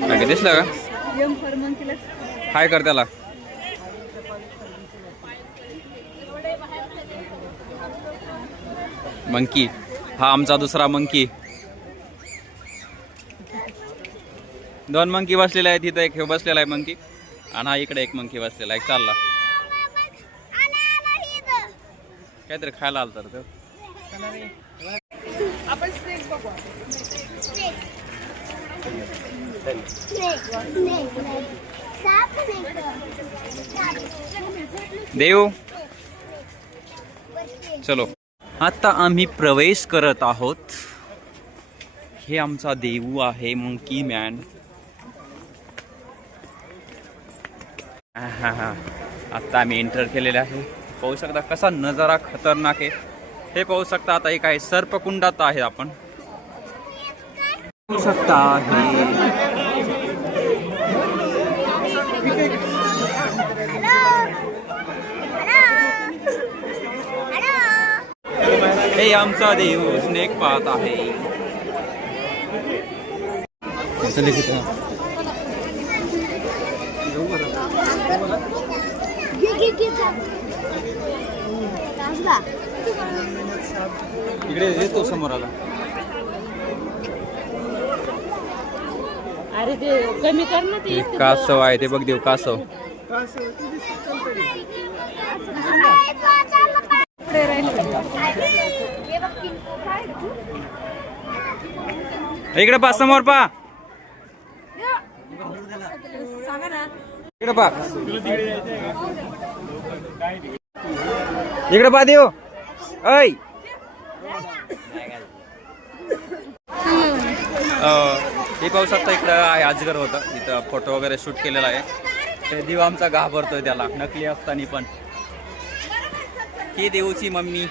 काय दिसलं का? हाय कर त्याला. मंकी, हा आमचा दुसरा मंकी. 2 मंकी बसलेले आहेत तिथं. एक हे बसलेला आहे मंकी आणि हा इकडे एक मंकी बसलेला आहे. चालला काहीतरी खायला आलं तर आपण स्नेक बघू. देव. चलो आता आम्ही प्रवेश करत आहोत. हे आमचा देऊ आहे मंकी मॅन. आता आम्ही एंटर केलेले आहे. पाहू शकता कसा नजारा खतरनाक आहे. हे पाहू शकता. आता एक आहे सर्पकुंडात आहे आपण पाहू शकता. हे आमचा देव स्नेक पाहत आहे. इकडे येतो समोर आला. अरे ते कमी कर ना ते. कासव आहे ते बघ देव. कासव इकडे पा. समोर पा. इकडे पा. इकडे पा देव. ऐ हे पाहू शकता. इकडं आहे अजगर होतं. इथं फोटो वगैरे शूट केलेला आहे. ते देव आमचा घाबरतोय त्याला नकली असताना पण. ही देऊची मम्मी.